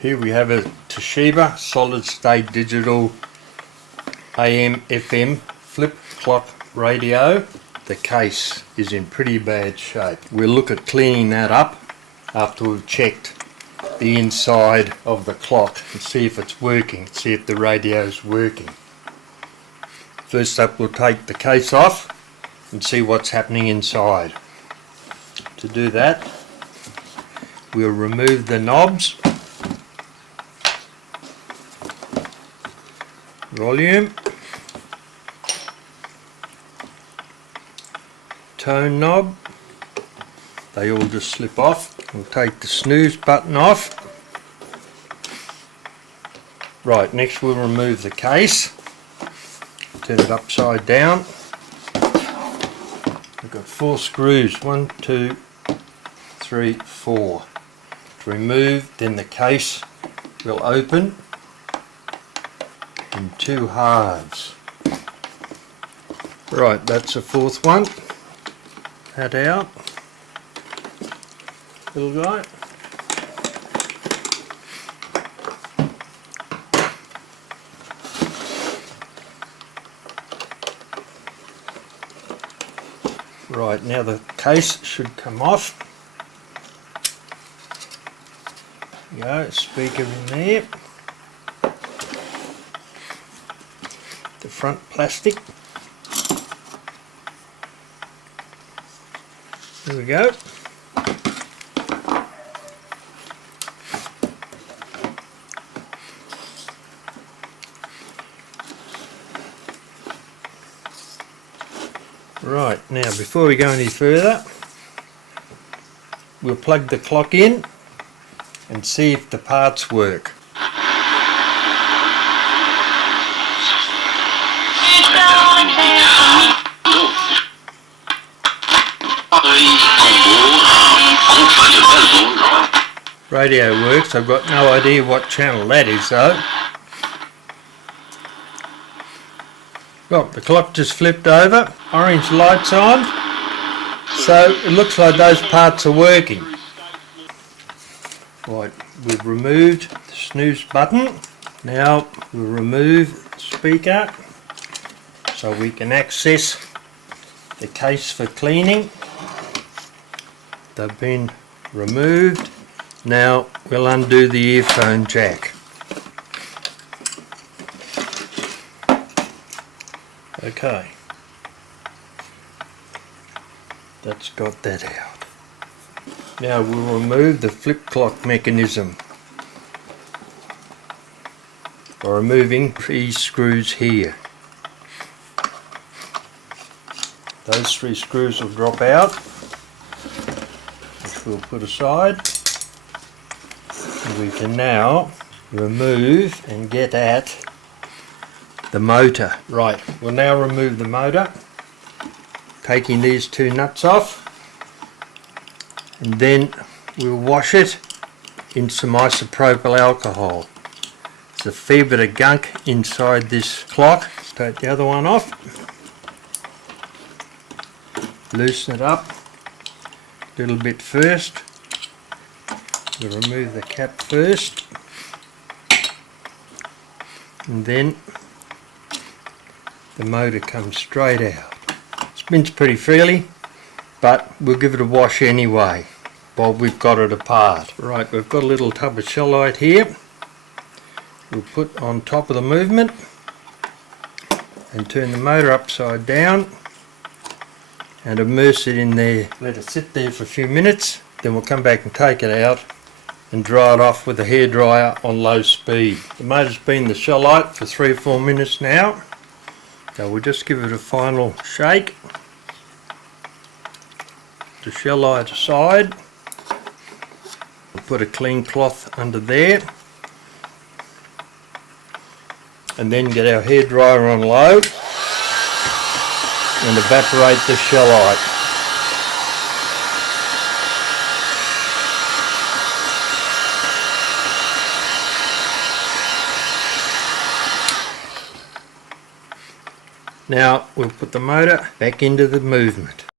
Here we have a Toshiba solid state digital AM FM flip clock radio. The case is in pretty bad shape. We'll look at cleaning that up after we've checked the inside of the clock and see if it's working, see if the radio is working. First up, we'll take the case off and see what's happening inside. To do that, we'll remove the knobs, volume, tone knob, they all just slip off. We'll take the snooze button off. Right, next we'll remove the case, turn it upside down. We've got 4 screws, 1, 2, 3, 4 to remove. Then the case will open in 2 halves. Right, that's the 4th one. That out, little guy. Right, now the case should come off. There you go, speaker in there. The front plastic. There we go. Right, now before we go any further, we'll plug the clock in and see if the parts work. Radio works. I've got no idea what channel that is though. Well, the clock just flipped over, orange lights on, so it looks like those parts are working. Right, we've removed the snooze button. Now we'll remove the speaker so we can access the case for cleaning. They've been removed. Now we'll undo the earphone jack. Okay, that's got that out. Now we'll remove the flip clock mechanism by removing these screws here. Those 3 screws will drop out, which we'll put aside. And we can now remove and get at the motor. Right, we'll now remove the motor, taking these 2 nuts off, and then we'll wash it in some isopropyl alcohol. There's a fair bit of gunk inside this clock. Take the other one off, loosen it up a little bit first. We'll remove the cap first, and then the motor comes straight out. Spins pretty freely, but we'll give it a wash anyway while we've got it apart. Right, we've got a little tub of shellite here. We'll put on top of the movement and turn the motor upside down and immerse it in there. Let it sit there for a few minutes, then we'll come back and take it out and dry it off with a hairdryer on low speed. The motor's been in the shellite for 3 or 4 minutes now. So we'll just give it a final shake. The shellite aside. We'll put a clean cloth under there. And then get our hairdryer on low and evaporate the shellite. Now we'll put the motor back into the movement.